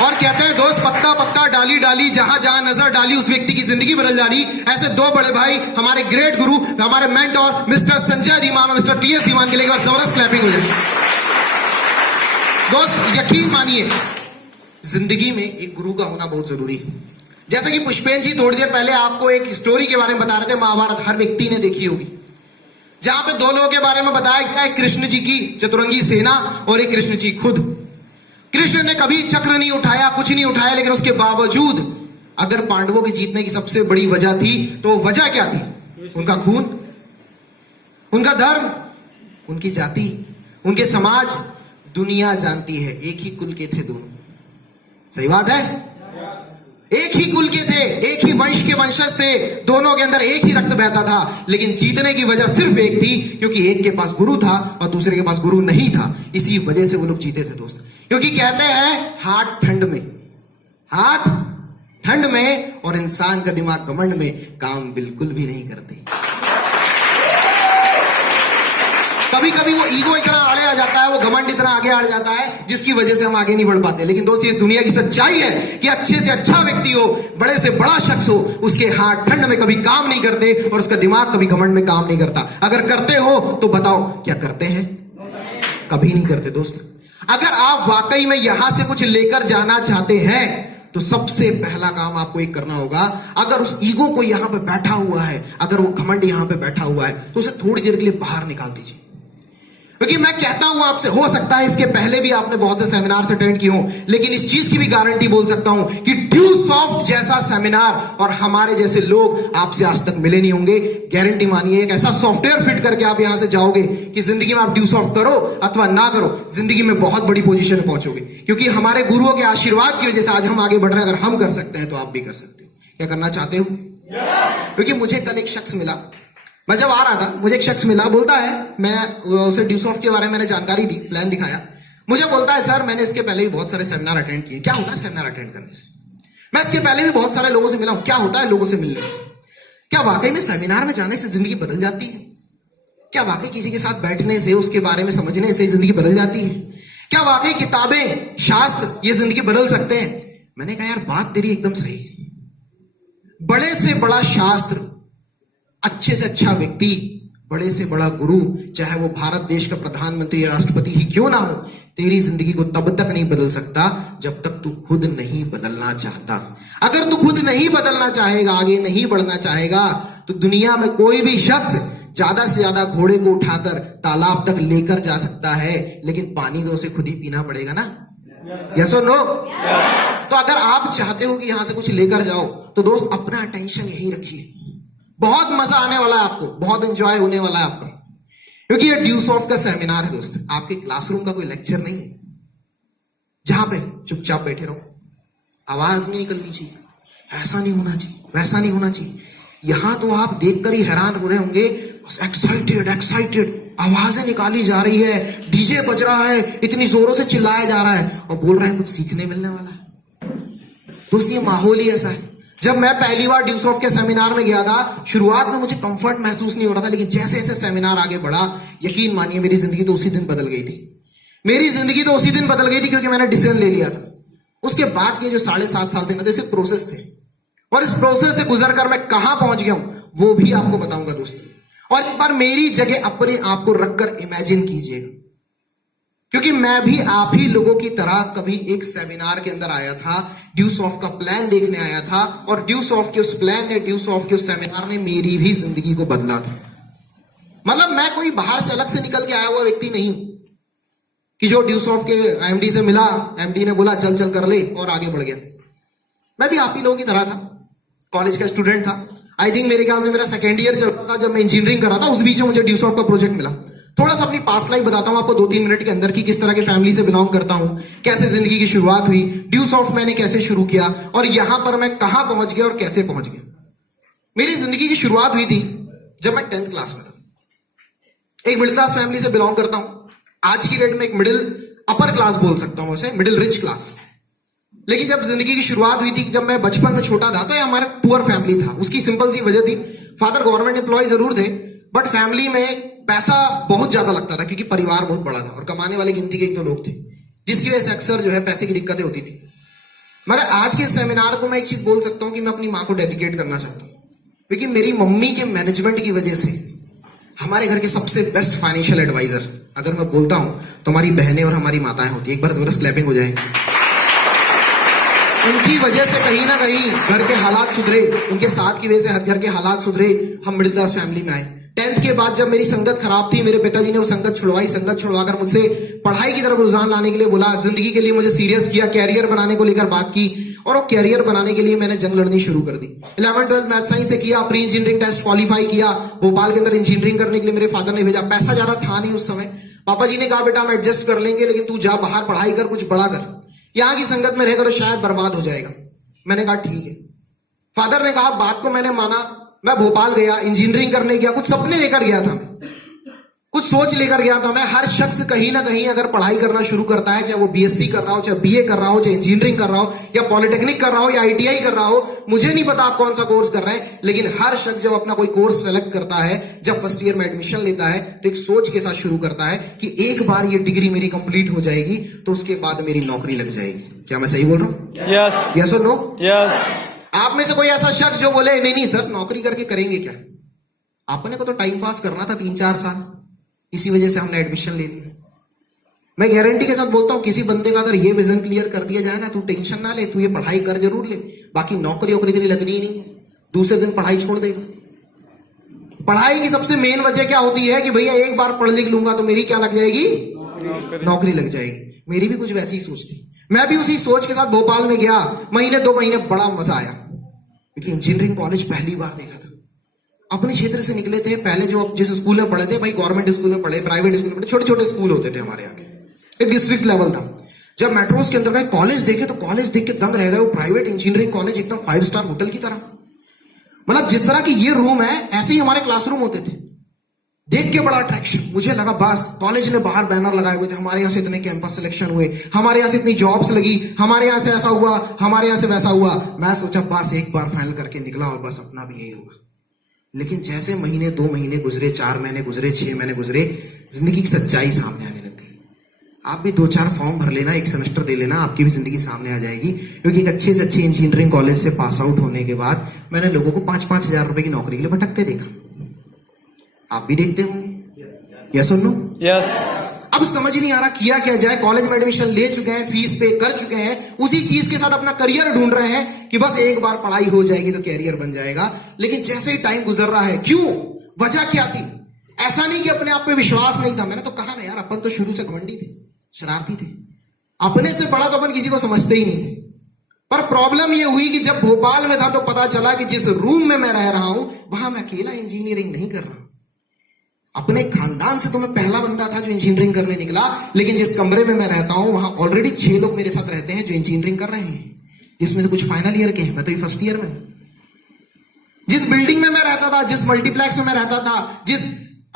और कहते हैं दोस्त पत्ता पत्ता डाली डाली जहां जहां नजर डाली उस व्यक्ति की जिंदगी बदल जा रही। ऐसे दो बड़े भाई हमारे ग्रेट गुरु हमारे मेंटोर मिस्टर संजय धीमान और मिस्टर टीएस धीमान के लिए जबरदस्त क्लैपिंग हो जाए। दोस्त यकीन मानिए जिंदगी में एक गुरु का होना बहुत जरूरी है। जैसे कि पुष्पेन जी थोड़ी देर पहले आपको एक स्टोरी के बारे में बता रहे थे, महाभारत हर व्यक्ति ने देखी होगी, जहां पे दो लोगों के बारे में बताया गया, एक कृष्ण जी की चतुरंगी सेना और एक कृष्ण जी खुद। कृष्ण ने कभी चक्र नहीं उठाया, कुछ नहीं उठाया, लेकिन उसके बावजूद अगर पांडवों के जीतने की सबसे बड़ी वजह थी तो वजह क्या थी? उनका खून, उनका धर्म, उनकी जाति, उनके समाज। दुनिया जानती है एक ही कुल के थे दोनों। सही बात है, एक ही कुल के थे, एक ही वंश के वंशज थे, दोनों के अंदर एक ही रक्त बहता था, लेकिन जीतने की वजह सिर्फ एक थी, क्योंकि एक के पास गुरु था और दूसरे के पास गुरु नहीं था। इसी वजह से वो लोग जीते थे दोस्त। क्योंकि कहते हैं हाथ ठंड में, हाथ ठंड में और इंसान का दिमाग घमंड में काम बिल्कुल भी नहीं करते। कभी कभी वो ईगो इतना आड़े आ जाता है, वो घमंड इतना आगे आ जाता है, जिसकी वजह से हम आगे नहीं बढ़ पाते। लेकिन दोस्त ये दुनिया की सच्चाई है कि अच्छे से अच्छा व्यक्ति हो, बड़े से बड़ा शख्स हो, उसके हाथ ठंड में कभी काम नहीं करते और उसका दिमाग कभी घमंड में काम नहीं करता। अगर करते हो तो बताओ क्या करते हैं? कभी नहीं करते दोस्त। अगर आप वाकई में यहां से कुछ लेकर जाना चाहते हैं तो सबसे पहला काम आपको एक करना होगा, अगर उस ईगो को यहां पे बैठा हुआ है, अगर वो घमंड यहां पे बैठा हुआ है, तो उसे थोड़ी देर के लिए बाहर निकाल दीजिए। क्योंकि मैं कहता हूं आपसे, हो सकता है इसके पहले भी आपने बहुत से सेमिनार अटेंड किए हों, लेकिन इस चीज की भी गारंटी बोल सकता हूं कि ड्यूसॉफ्ट जैसा सेमिनार और हमारे जैसे लोग आपसे आज तक मिले नहीं होंगे। गारंटी मानिए, एक ऐसा सॉफ्टवेयर फिट करके आप यहां से जाओगे कि जिंदगी में आप ड्यूसॉफ्ट करो अथवा ना करो, जिंदगी में बहुत बड़ी पोजीशन में पहुंचोगे। क्योंकि हमारे गुरुओं के आशीर्वाद की वजह से आज हम आगे बढ़ रहे हैं। अगर हम कर सकते हैं तो आप भी कर सकते हैं। क्या करना चाहते हो? क्योंकि मुझे कल एक शख्स मिला, मैं जब आ रहा था मुझे एक शख्स मिला, बोलता है, मैं उसे ड्यूसॉफ्ट के बारे में मैंने जानकारी दी, प्लान दिखाया, मुझे बोलता है सर मैंने इसके पहले भी बहुत सारे सेमिनार अटेंड किए। क्या होता है सेमिनार अटेंड करने से? मैं इसके पहले भी बहुत सारे लोगों से मिला हूं। क्या होता है लोगों से मिलने? क्या वाकई में सेमिनार में जाने से जिंदगी बदल जाती है? क्या वाकई किसी के साथ बैठने से, उसके बारे में समझने से जिंदगी बदल जाती है? क्या वाकई किताबें, शास्त्र ये जिंदगी बदल सकते हैं? मैंने कहा यार बात तेरी एकदम सही है। बड़े से बड़ा शास्त्र, अच्छे से अच्छा व्यक्ति, बड़े से बड़ा गुरु, चाहे वो भारत देश का प्रधानमंत्री या राष्ट्रपति ही क्यों ना हो, तेरी जिंदगी को तब तक नहीं बदल सकता जब तक तू खुद नहीं बदलना चाहता। अगर तू खुद नहीं बदलना चाहेगा, आगे नहीं बढ़ना चाहेगा, तो दुनिया में कोई भी शख्स ज्यादा से ज्यादा घोड़े को उठाकर तालाब तक लेकर जा सकता है, लेकिन पानी तो उसे खुद ही पीना पड़ेगा ना। यस और नो? तो अगर आप चाहते हो कि यहां से कुछ लेकर जाओ तो दोस्त अपना अटेंशन यही रखिए। बहुत मजा आने वाला है आपको, बहुत एंजॉय होने वाला है आपका, क्योंकि ये ड्यूसॉफ्ट का सेमिनार है दोस्त, आपके क्लासरूम का कोई लेक्चर नहीं है जहां पे चुपचाप बैठे रहो, आवाज नहीं निकलनी चाहिए, ऐसा नहीं होना चाहिए, वैसा नहीं होना चाहिए। यहां तो आप देखकर ही हैरान हो रहे होंगे, एक्साइटेड एक्साइटेड आवाजें निकाली जा रही है, डीजे बज रहा है, इतनी जोरों से चिल्लाया जा रहा है और बोल रहे हैं कुछ सीखने मिलने वाला है। दोस्त ये माहौल ही ऐसा है। जब मैं पहली बार ड्यूसॉफ्ट के सेमिनार में गया था, शुरुआत में मुझे कंफर्ट महसूस नहीं हो रहा था, लेकिन जैसे जैसे सेमिनार आगे बढ़ा, यकीन मानिए मेरी जिंदगी तो उसी दिन बदल गई थी। मेरी जिंदगी तो उसी दिन बदल गई थी, क्योंकि मैंने डिसीजन ले लिया था। उसके बाद के जो 7.5 साल थे ना, तो सिर्फ प्रोसेस थे, और इस प्रोसेस से गुजरकर मैं कहां पहुंच गया हूं वो भी आपको बताऊंगा दोस्त। और एक बार मेरी जगह अपने आप को रखकर इमेजिन कीजिएगा, क्योंकि मैं भी आप ही लोगों की तरह कभी एक सेमिनार के अंदर आया था, ड्यूसॉफ्ट का प्लान देखने आया था, और ड्यूसॉफ्ट के उस प्लान ने, ड्यूसॉफ्ट के उस सेमिनार ने मेरी भी जिंदगी को बदला था। मतलब मैं कोई बाहर से अलग से निकल के आया हुआ व्यक्ति नहीं कि जो ड्यूसॉफ्ट के एमडी से मिला, एमडी ने बोला चल चल कर ले और आगे बढ़ गया। मैं भी आप ही लोगों की तरह था, कॉलेज का स्टूडेंट था। आई थिंक मेरे ख्याल से मेरा सेकेंड ईयर चल रहा था जब मैं इंजीनियरिंग कर रहा था। उस बीच में मुझे ड्यूसॉफ्ट का प्रोजेक्ट मिला। थोड़ा सा अपनी पास्ट लाइफ बताता हूं आपको 2-3 मिनट के अंदर, की किस तरह की फैमिली से बिलोंग करता हूं, कैसे जिंदगी की शुरुआत हुई, ड्यूसॉफ्ट मैंने कैसे शुरू किया और यहां पर मैं कहां पहुंच गया और कैसे पहुंच गया। मेरी जिंदगी की शुरुआत हुई थी जब मैं 10th क्लास में था। एक मिडिल क्लास फैमिली से बिलोंग करता हूं। आज की डेट में एक मिडिल अपर क्लास बोल सकता हूं उसे, मिडिल रिच क्लास। लेकिन जब जिंदगी की शुरुआत हुई थी, जब मैं बचपन में छोटा था, तो ये हमारा पुअर फैमिली था। उसकी सिंपल सी वजह थी, फादर गवर्नमेंट एम्प्लॉय जरूर थे, बट फैमिली में पैसा बहुत ज्यादा लगता था, क्योंकि परिवार बहुत बड़ा था और कमाने वाले गिनती के एक दो लोग थे, जिसकी वजह से अक्सर जो है पैसे की दिक्कतें होती थी। मगर आज के सेमिनार को मैं एक चीज बोल सकता हूं कि मैं अपनी मां को डेडिकेट करना चाहता हूं, क्योंकि मेरी मम्मी के मैनेजमेंट की वजह से हमारे घर के सबसे बेस्ट फाइनेंशियल एडवाइजर अगर मैं बोलता हूं तो हमारी बहनें और हमारी माताएं होती है। एक बार जबरदस्त क्लैपिंग हो जाए। उनकी वजह से कहीं ना कहीं घर के हालात सुधरे, उनके साथ की वजह से घर के हालात सुधरे, हम मिडिल क्लास फैमिली में आए। 10th के बाद जब मेरी संगत खराब थी, मेरे पिताजी ने वो संगत छुड़वाई। संगत छुड़वाकर मुझसे पढ़ाई की तरफ रुझान लाने के लिए बोला, जिंदगी के लिए मुझे सीरियस किया, कैरियर बनाने को लेकर बात की, और वो कैरियर बनाने के लिए मैंने जंग लड़नी शुरू कर दी। 11th 12th मैथ साइंस से किया, प्री इंजीनियरिंग टेस्ट क्वालिफाई किया, भोपाल के अंदर इंजीनियरिंग करने के लिए मेरे फादर ने भेजा। पैसा ज्यादा था नहीं उस समय, पापा जी ने कहा बेटा हम एडजस्ट कर लेंगे, लेकिन तू जा बाहर पढ़ाई कर, कुछ बड़ा कर, यहाँ की संगत में रहेगा तो शायद बर्बाद हो जाएगा। मैंने कहा ठीक है। फादर ने कहा, बात को मैंने माना। मैं भोपाल गया, इंजीनियरिंग करने गया, कुछ सपने लेकर गया था, कुछ सोच लेकर गया था मैं। हर शख्स कहीं ना कहीं अगर पढ़ाई करना शुरू करता है, चाहे वो बीएससी कर रहा हो, चाहे बीए कर रहा हो, चाहे इंजीनियरिंग कर रहा हो, या पॉलिटेक्निक कर रहा हो, या आईटीआई कर रहा हो, मुझे नहीं पता आप कौन सा कोर्स कर रहे हैं, लेकिन हर शख्स जब अपना कोई कोर्स सेलेक्ट करता है, जब फर्स्ट ईयर में एडमिशन लेता है, तो एक सोच के साथ शुरू करता है कि एक बार ये डिग्री मेरी कंप्लीट हो जाएगी तो उसके बाद मेरी नौकरी लग जाएगी। क्या मैं सही बोल रहा हूं? यस और नो? यस। आप में से कोई ऐसा शख्स जो बोले नहीं नहीं सर नौकरी करके करेंगे क्या, अपने को तो टाइम पास करना था 3-4 साल, इसी वजह से हमने एडमिशन ले लिया। मैं गारंटी के साथ बोलता हूं, किसी बंदे का अगर ये विजन क्लियर कर दिया जाए ना, तू टेंशन ना ले, तू ये पढ़ाई कर जरूर ले, बाकी नौकरी वोकरी तेरी लगनी ही नहीं है, दूसरे दिन पढ़ाई छोड़ देगा। पढ़ाई की सबसे मेन वजह क्या होती है कि भैया एक बार पढ़ लिख लूंगा तो मेरी क्या लग जाएगी, नौकरी लग जाएगी। मेरी भी कुछ वैसी ही सोच थी, मैं भी उसी सोच के साथ भोपाल में गया। महीने 2 महीने बड़ा मजा आया, क्योंकि इंजीनियरिंग कॉलेज पहली बार देखा था। अपने क्षेत्र से निकले थे, पहले जो जिस स्कूल में पढ़े थे भाई, गवर्नमेंट स्कूल में पढ़े, प्राइवेट स्कूल में पढ़े, छोटे छोटे स्कूल होते थे हमारे यहाँ के, एक डिस्ट्रिक्ट लेवल था। जब मेट्रोस के अंदर गए, कॉलेज देखे तो कॉलेज देख के दंग रह गए। वो प्राइवेट इंजीनियरिंग कॉलेज एकदम 5 स्टार होटल की तरह, मतलब जिस तरह की ये रूम है ऐसे ही हमारे क्लासरूम होते थे। देख के बड़ा अट्रैक्शन, मुझे लगा बस कॉलेज ने बाहर बैनर लगाए हुए थे, हमारे यहाँ से इतने कैंपस सिलेक्शन हुए, हमारे यहाँ से इतनी जॉब्स लगी, हमारे यहाँ से ऐसा हुआ, हमारे यहाँ से वैसा हुआ। मैं सोचा बस एक बार फाइनल करके निकला और बस अपना भी यही होगा। लेकिन जैसे महीने 2 महीने गुजरे, 4 महीने गुजरे, 6 महीने गुजरे, जिंदगी की सच्चाई सामने आने लग गई। आप भी 2-4 फॉर्म भर लेना, एक सेमेस्टर दे लेना, आपकी भी जिंदगी सामने आ जाएगी। क्योंकि एक अच्छे से अच्छी इंजीनियरिंग कॉलेज से पास आउट होने के बाद मैंने लोगों को 5-5 हजार रुपए की नौकरी के लिए भटकते देखा। आप भी देखते होंगे, यस और नो? यस। अब समझ नहीं आ रहा किया क्या जाए। कॉलेज में एडमिशन ले चुके हैं, फीस पे कर चुके हैं, उसी चीज के साथ अपना करियर ढूंढ रहे हैं कि बस एक बार पढ़ाई हो जाएगी तो कैरियर बन जाएगा। लेकिन जैसे ही टाइम गुजर रहा है, क्यों, वजह क्या थी? ऐसा नहीं कि अपने आप पे विश्वास नहीं था, मैंने तो कहा ना यार, अपन तो शुरू से घमंडी थे, शरारती थे, अपने से बड़ा तो अपन किसी को समझते ही नहीं थे। पर प्रॉब्लम ये हुई कि जब भोपाल में था तो पता चला कि जिस रूम में मैं रह रहा हूं वहां मैं अकेला इंजीनियरिंग नहीं कर रहा। अपने खानदान से तो मैं पहला बंदा था जो इंजीनियरिंग करने निकला, लेकिन जिस कमरे में मैं रहता हूं वहां ऑलरेडी 6 लोग मेरे साथ रहते हैं जो इंजीनियरिंग कर रहे हैं, जिसमें से कुछ फाइनल ईयर के हैं, मैं तो फर्स्ट ईयर में। जिस बिल्डिंग में मैं रहता था, जिस मल्टीप्लेक्स में मैं रहता था, जिस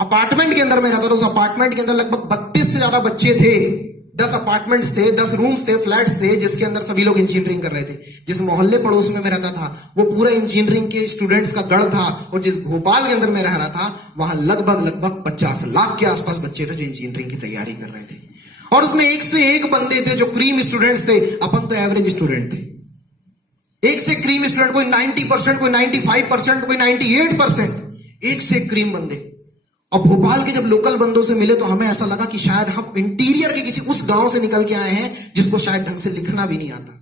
अपार्टमेंट के अंदर मैं रहता था, उस अपार्टमेंट के अंदर लगभग 32 से ज्यादा बच्चे थे। 10 अपार्टमेंट्स थे, 10 रूम्स थे, फ्लैट्स थे, जिसके अंदर सभी लोग इंजीनियरिंग कर रहे थे। जिस मोहल्ले पड़ोस में मैं रहता था वो पूरा इंजीनियरिंग के स्टूडेंट्स का गढ़ था, और जिस भोपाल के अंदर मैं रह रहा था वहां लगभग 50 लाख के आसपास बच्चे थे जो इंजीनियरिंग की तैयारी कर रहे थे। और उसमें एक से एक बंदे थे जो क्रीम स्टूडेंट्स थे, अपन तो एवरेज स्टूडेंट थे। एक से क्रीम स्टूडेंट, कोई 90%, कोई 95%, कोई 98%, एक से क्रीम बंदे। और भोपाल के जब लोकल बंदों से मिले तो हमें ऐसा लगा कि शायद हम इंटीरियर के किसी उस गांव से निकल के आए हैं जिसको शायद ढंग से लिखना भी नहीं आता,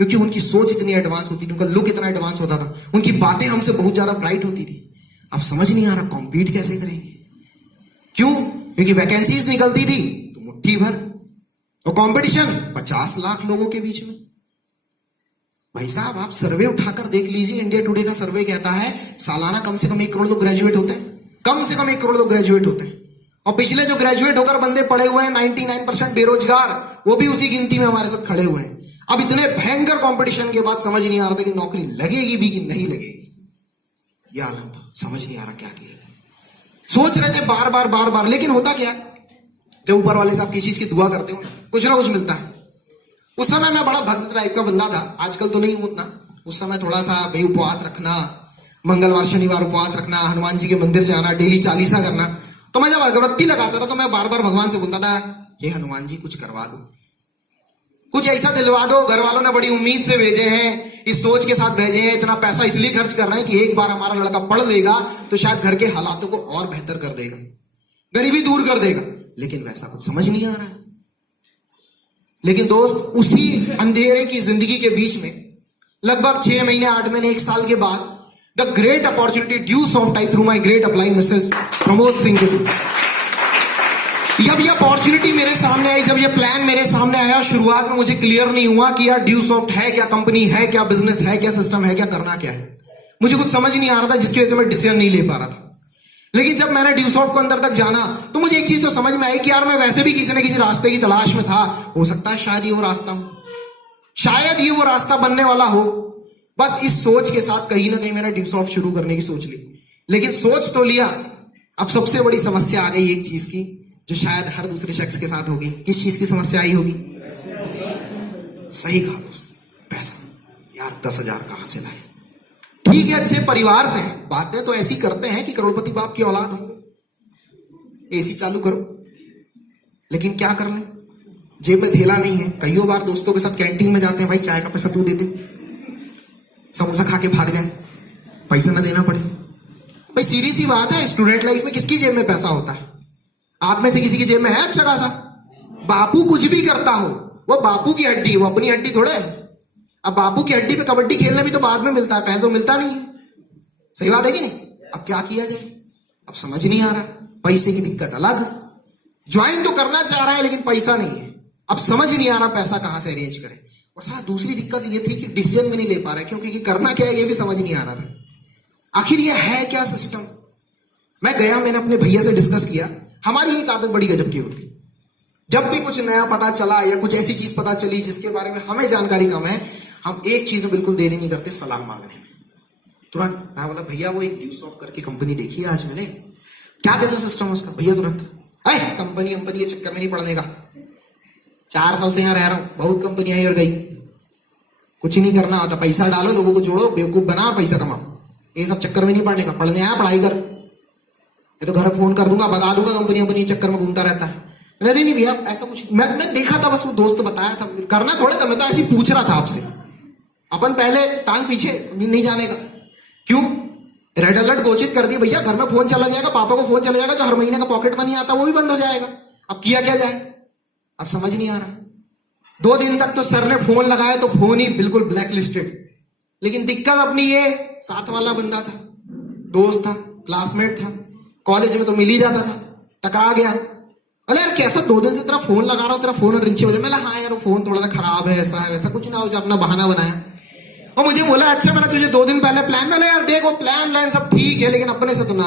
क्योंकि उनकी सोच इतनी एडवांस होती थी, उनका लुक इतना एडवांस होता था, उनकी बातें हमसे बहुत ज्यादा ब्राइट होती थी। अब समझ नहीं आ रहा कॉम्पीट कैसे करेंगे, क्यों? क्योंकि वैकेंसीज निकलती थी तो मुट्ठी भर, और कंपटीशन 50 लाख लोगों के बीच में। भाई साहब आप सर्वे उठाकर देख लीजिए, इंडिया टुडे का सर्वे कहता है सालाना कम से कम 1 करोड़ लोग ग्रेजुएट होते हैं, कम से कम 1 करोड़ लोग ग्रेजुएट होते हैं। और पिछले जो ग्रेजुएट होकर बंदे पड़े हुए हैं 99% बेरोजगार, वो भी उसी गिनती में हमारे साथ खड़े हुए हैं। अब इतने भयंकर कंपटीशन के बाद समझ नहीं आ रहा था कि नौकरी लगेगी भी कि नहीं लगेगी, यह आलम था, समझ नहीं आ रहा क्या किया। सोच रहे थे बार बार, लेकिन होता क्या, जब ऊपर वाले साहब किसी चीज की दुआ करते हो कुछ ना कुछ मिलता है। उस समय मैं बड़ा भक्त टाइप का बंदा था, आजकल तो नहीं हूं उतना। उस समय थोड़ा सा भाई उपवास रखना, मंगलवार शनिवार उपवास रखना, हनुमान जी के मंदिर जाना, डेली चालीसा करना। तो मैं जब अगरबत्ती लगाता था तो मैं बार बार भगवान से बोलता था, हे हनुमान जी कुछ करवा दो, कुछ ऐसा दिलवा दो, घर वालों ने बड़ी उम्मीद से भेजे हैं, इस सोच के साथ भेजे हैं, इतना पैसा इसलिए खर्च कर रहे हैं कि एक बार हमारा लड़का पढ़ लेगा तो शायद घर के हालातों को और बेहतर कर देगा, गरीबी दूर कर देगा। लेकिन वैसा कुछ समझ नहीं आ रहा है। लेकिन दोस्त, उसी अंधेरे की जिंदगी के बीच में लगभग 6 महीने, 8 महीने, 1 साल के बाद the great opportunity due soft I through my great upline Mrs Pramod Singh के थ्रू। जब ये अपॉर्चुनिटी मेरे सामने आई, जब ये प्लान मेरे सामने आया, शुरुआत में मुझे क्लियर नहीं हुआ कि यार ड्यू सॉफ्ट है क्या, कंपनी है क्या, बिजनेस है क्या, सिस्टम है क्या, करना क्या है। मुझे कुछ समझ नहीं आ रहा था, जिसकी वजह से मैं डिसीजन नहीं ले पा रहा था। लेकिन जब मैंने ड्यू सॉफ्ट को अंदर तक जाना तो मुझे एक चीज तो समझ में आई कि यार मैं वैसे भी किसी न किसी रास्ते की तलाश में था। हो सकता है शायद ये वो रास्ता हो, शायद ये वो रास्ता बनने वाला हो। बस इस सोच के साथ कहीं ना कहीं मैंने ड्यू सॉफ्ट शुरू करने की सोच ली। लेकिन सोच तो लिया, अब सबसे बड़ी समस्या आ गई एक चीज की, जो शायद हर दूसरे शख्स के साथ होगी। किस चीज की समस्या आई होगी? सही कहा दोस्त, पैसा। यार 10,000 कहां से लाए? ठीक है, अच्छे परिवार से हैं, बातें तो ऐसी करते हैं कि करोड़पति बाप की औलाद होंगे। एसी चालू करो, लेकिन क्या कर लें, जेब में थैला नहीं है। कई बार दोस्तों के साथ कैंटीन में जाते हैं, भाई चाय का पैसा तू दे दे, समोसा खा के भाग जाए, पैसा ना देना पड़े। भाई सीधी सी बात है, स्टूडेंट लाइफ में किसकी जेब में पैसा होता है? आप में से किसी की जेब में है अच्छा खासा? बापू कुछ भी करता हो, वो बापू की हड्डी, वो अपनी हड्डी थोड़े है। अब बापू की हड्डी पे कबड्डी खेलने भी तो बाद में मिलता है, पहले तो मिलता नहीं है। सही बात है कि नहीं? अब क्या किया जाए, अब समझ नहीं आ रहा। पैसे की दिक्कत अलग, ज्वाइन तो करना चाह रहा है लेकिन पैसा नहीं है। अब समझ नहीं आ रहा पैसा कहां से अरेंज करें। और सारा दूसरी दिक्कत ये थी कि डिसीजन भी नहीं ले पा रहा है, क्योंकि करना क्या है ये भी समझ नहीं आ रहा था। आखिर ये है क्या सिस्टम? मैं गया, मैंने अपने भैया से डिस्कस किया। हमारी एक आदत बड़ी गजब की होती, जब भी कुछ नया पता चला या कुछ ऐसी चीज पता चली जिसके बारे में हमें जानकारी कम है, हम एक चीज बिल्कुल देरी नहीं करते, सलाह मांगने में। तुरंत मैं बोला, भैया वो एक ड्यू सॉफ्ट करके कंपनी देखी है आज मैंने, क्या कैसा सिस्टम है उसका? भैया तुरंत, कंपनी के चक्कर में नहीं पड़ने का, 4 साल से यहां रह रहा हूं, बहुत कंपनी आई और गई, कुछ नहीं करना होता, पैसा डालो, लोगों को जोड़ो, बेवकूफ बना, पैसा कमाओ, ये सब चक्कर में नहीं पड़ने का। पढ़ने आया, पढ़ाई कर, ये तो घर फोन कर दूंगा, बता दूंगा कंपनी चक्कर में घूमता रहता है। नहीं भैया ऐसा कुछ, मैं देखा था, बस वो दोस्त बताया था, करना थोड़े था, मैं तो ऐसे पूछ रहा था आपसे। अपन पहले टांग पीछे नहीं जाने का। क्यों? रेड अलर्ट घोषित कर दिया भैया, घर में फोन चला जाएगा, पापा को फोन चला जाएगा, जो हर महीने का पॉकेट मनी आता वो भी बंद हो जाएगा। अब किया क्या जाए, अब समझ नहीं आ रहा। 2 दिन तक तो सर ने फोन लगाया तो फोन ही बिल्कुल ब्लैक लिस्टेड। लेकिन दिक्कत अपनी ये, साथ वाला बंदा था, दोस्त था, क्लासमेट था, कॉलेज में तो मिल ही जाता था, टकरा गया। अरे यार कैसा 2 दिन से तेरा फोन लगा रहा हूं, तेरा फोन नीचे हो जाए। मैं हाँ यार वो फोन थोड़ा सा खराब है, ऐसा है वैसा, कुछ ना हो जाए, अपना बहाना बनाया। और मुझे बोला, अच्छा मैंने तुझे 2 दिन पहले प्लान, मैंने यार देखो प्लान सब ठीक है लेकिन अपने से तो ना